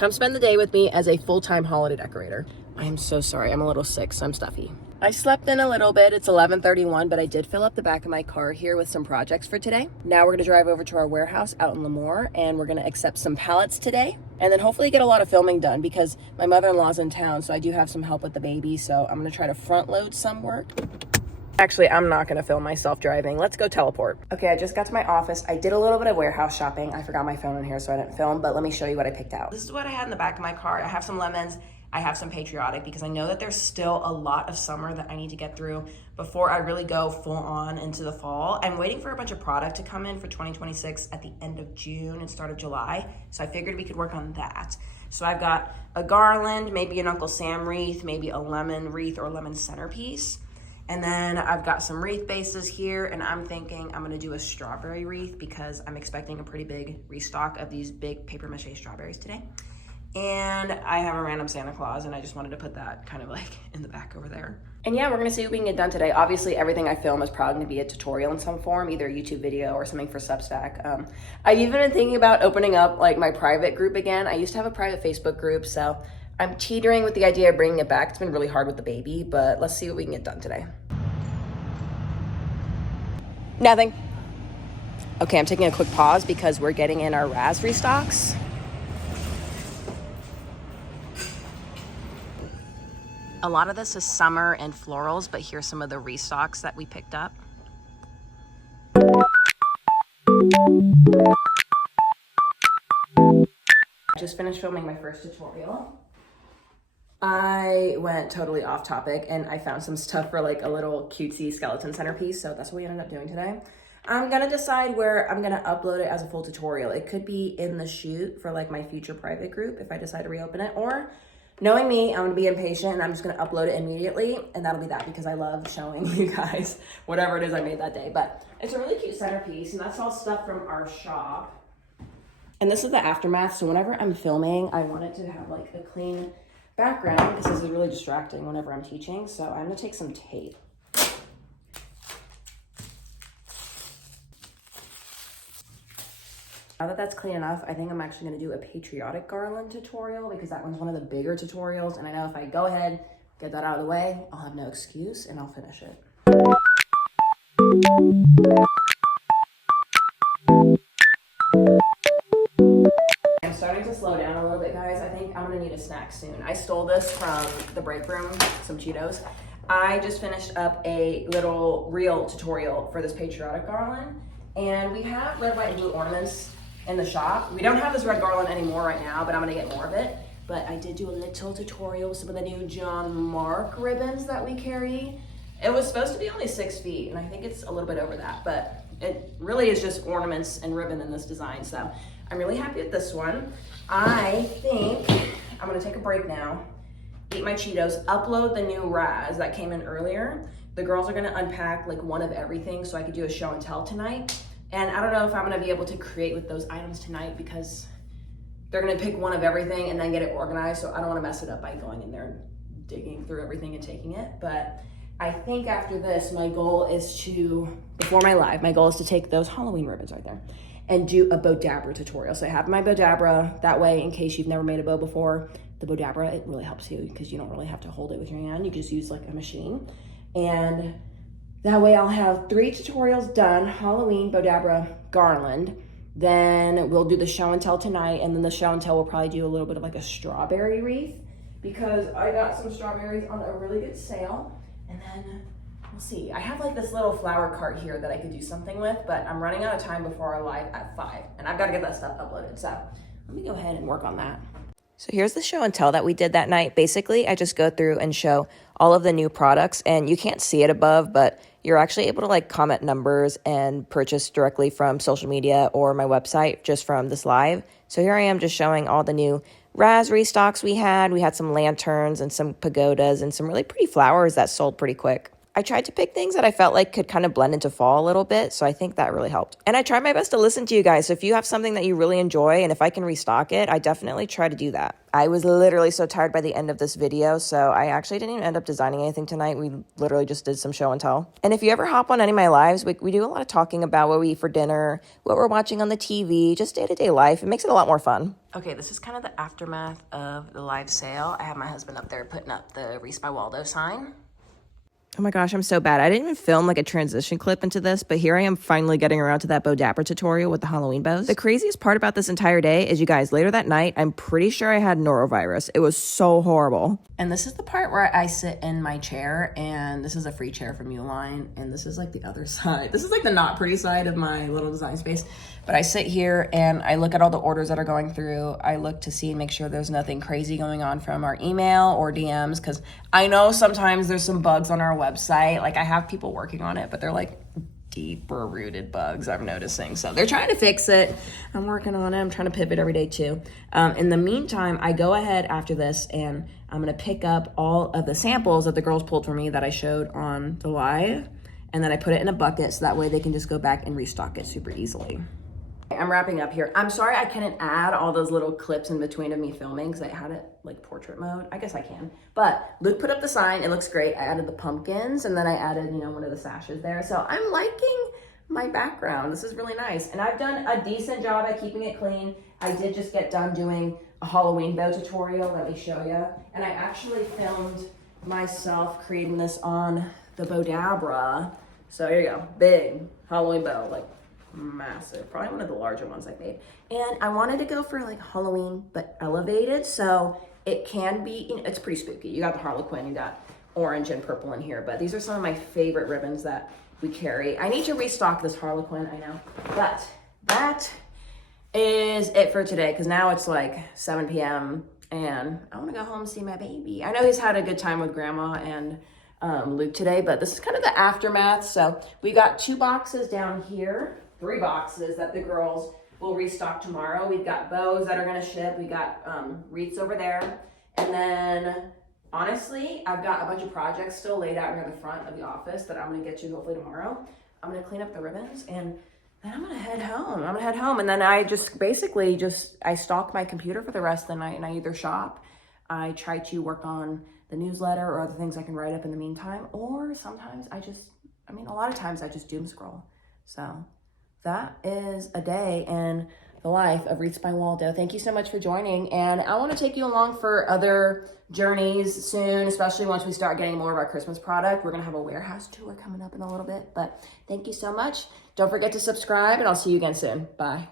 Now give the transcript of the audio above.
Come spend the day with me as a full-time holiday decorator. I am so sorry. I'm a little sick, so I'm stuffy. I slept in a little bit. It's 11:31, but I did fill up the back of my car here with some projects for today. Now we're gonna drive over to our warehouse out in Lemoore, and we're gonna accept some pallets today, and then hopefully get a lot of filming done because my mother-in-law's in town, so I do have some help with the baby, so I'm gonna try to front load some work. Actually, I'm not gonna film myself driving. Let's go teleport. Okay, I just got to my office. I did a little bit of warehouse shopping. I forgot my phone in here, so I didn't film, but let me show you what I picked out. This is what I had in the back of my car. I have some lemons. I have some patriotic because I know that there's still a lot of summer that I need to get through before I really go full on into the fall. I'm waiting for a bunch of product to come in for 2026 at the end of June and start of July. So I figured we could work on that. So I've got a garland, maybe an Uncle Sam wreath, maybe a lemon wreath or lemon centerpiece. And then I've got some wreath bases here, and I'm thinking I'm gonna do a strawberry wreath because I'm expecting a pretty big restock of these big paper mache strawberries today. And I have a random Santa Claus, and I just wanted to put that kind of like in the back over there. And yeah, we're gonna see what we can get done today. Obviously, everything I film is probably gonna be a tutorial in some form, either a YouTube video or something for Substack. I've even been thinking about opening up like my private group again. I used to have a private Facebook group, so I'm teetering with the idea of bringing it back. It's been really hard with the baby, but let's see what we can get done today. Nothing. Okay, I'm taking a quick pause because we're getting in our Wreaths restocks. A lot of this is summer and florals, but here's some of the restocks that we picked up. I just finished filming my first tutorial. I went totally off topic and I found some stuff for like a little cutesy skeleton centerpiece, so that's what we ended up doing today. I'm gonna decide where I'm gonna upload it as a full tutorial. It could be in the shoot for like my future private group if I decide to reopen it, or knowing me, I'm gonna be impatient and I'm just gonna upload it immediately, and that'll be that because I love showing you guys whatever it is I made that day. But it's a really cute centerpiece, and that's all stuff from our shop. And this is the aftermath, so whenever I'm filming, I want it to have like a clean background because this is really distracting whenever I'm teaching. So I'm gonna take some tape. Now that that's clean enough, I think I'm actually gonna do a patriotic garland tutorial because that one's one of the bigger tutorials, and I know if I go ahead, get that out of the way, I'll have no excuse and I'll finish it. I'm starting to slow down a little bit, guys. I think I'm gonna need a snack soon. I stole this from the break room, some Cheetos. I just finished up a little reel tutorial for this patriotic garland, and we have red, white, and blue ornaments in the shop. We don't have this red garland anymore right now, but I'm gonna get more of it. But I did do a little tutorial with some of the new John Mark ribbons that we carry. It was supposed to be only 6 feet, and I think it's a little bit over that, but it really is just ornaments and ribbon in this design. So I'm really happy with this one. I think I'm gonna take a break now, eat my Cheetos, upload the new Raz that came in earlier. The girls are gonna unpack like one of everything so I could do a show and tell tonight. And I don't know if I'm gonna be able to create with those items tonight because they're gonna pick one of everything and then get it organized. So I don't wanna mess it up by going in there and digging through everything and taking it. But I think after this, my goal is to, before my live, my goal is to take those Halloween ribbons right there and do a Bodabra tutorial. So I have my Bodabra, that way in case you've never made a bow before, the Bodabra, it really helps you because you don't really have to hold it with your hand. You just use like a machine. And that way I'll have 3 tutorials done, Halloween, Bodabra, garland. Then we'll do the show and tell tonight, and then the show and tell will probably do a little bit of like a strawberry wreath because I got some strawberries on a really good sale. And then we'll see. I have like this little flower cart here that I could do something with, but I'm running out of time before our live at 5, and I've got to get that stuff uploaded. So let me go ahead and work on that. So here's the show and tell that we did that night. Basically, I just go through and show all of the new products, and you can't see it above, but you're actually able to like comment numbers and purchase directly from social media or my website just from this live. So here I am just showing all the new Raz restocks we had. We had some lanterns and some pagodas and some really pretty flowers that sold pretty quick. I tried to pick things that I felt like could kind of blend into fall a little bit, so I think that really helped. And I tried my best to listen to you guys, so if you have something that you really enjoy and if I can restock it, I definitely try to do that. I was literally so tired by the end of this video, so I actually didn't even end up designing anything tonight. We literally just did some show and tell. And if you ever hop on any of my lives, we do a lot of talking about what we eat for dinner, what we're watching on the TV, just day-to-day life. It makes it a lot more fun. Okay, this is kind of the aftermath of the live sale. I have my husband up there putting up the Wreaths by Waldo sign. Oh my gosh, I'm so bad. I didn't even film like a transition clip into this, but here I am finally getting around to that bow dapper tutorial with the Halloween bows. The craziest part about this entire day is, you guys, later that night, I'm pretty sure I had norovirus. It was so horrible. And this is the part where I sit in my chair, and this is a free chair from Uline, and this is like the other side. This is like the not pretty side of my little design space. But I sit here and I look at all the orders that are going through. I look to see and make sure there's nothing crazy going on from our email or DMs, because I know sometimes there's some bugs on our website. Like, I have people working on it, but they're like deeper rooted bugs, I'm noticing. So they're trying to fix it. I'm working on it. I'm trying to pivot every day too. In the meantime, I go ahead after this and I'm going to pick up all of the samples that the girls pulled for me that I showed on the live. And then I put it in a bucket so that way they can just go back and restock it super easily. I'm wrapping up here. I'm sorry I couldn't add all those little clips in between of me filming because I had it like portrait mode. I guess I can. But Luke put up the sign. It looks great. I added the pumpkins and then I added, one of the sashes there. So I'm liking my background. This is really nice. And I've done a decent job at keeping it clean. I did just get done doing a Halloween bow tutorial. Let me show you. And I actually filmed myself creating this on the Bodabra. So here you go. Big Halloween bow, like massive, probably one of the larger ones I've made. And I wanted to go for like Halloween but elevated, so it can be, it's pretty spooky. You got the Harlequin, you got orange and purple in here, but these are some of my favorite ribbons that we carry. I need to restock this Harlequin, I know, but that is it for today, because now it's like 7 p.m. and I want to go home and see my baby. I know he's had a good time with grandma and Luke today, but this is kind of the aftermath. So we got 2 boxes down here, 3 boxes that the girls will restock tomorrow. We've got bows that are gonna ship. We got wreaths over there. And then honestly, I've got a bunch of projects still laid out near the front of the office that I'm gonna get to hopefully tomorrow. I'm gonna clean up the ribbons and then I'm gonna head home. And then I just basically I stalk my computer for the rest of the night and I either shop, I try to work on the newsletter or other things I can write up in the meantime, or sometimes a lot of times I just doom scroll. So that is a day in the life of Wreaths by Waldo. Thank you so much for joining. And I want to take you along for other journeys soon, especially once we start getting more of our Christmas product. We're going to have a warehouse tour coming up in a little bit. But thank you so much. Don't forget to subscribe, and I'll see you again soon. Bye.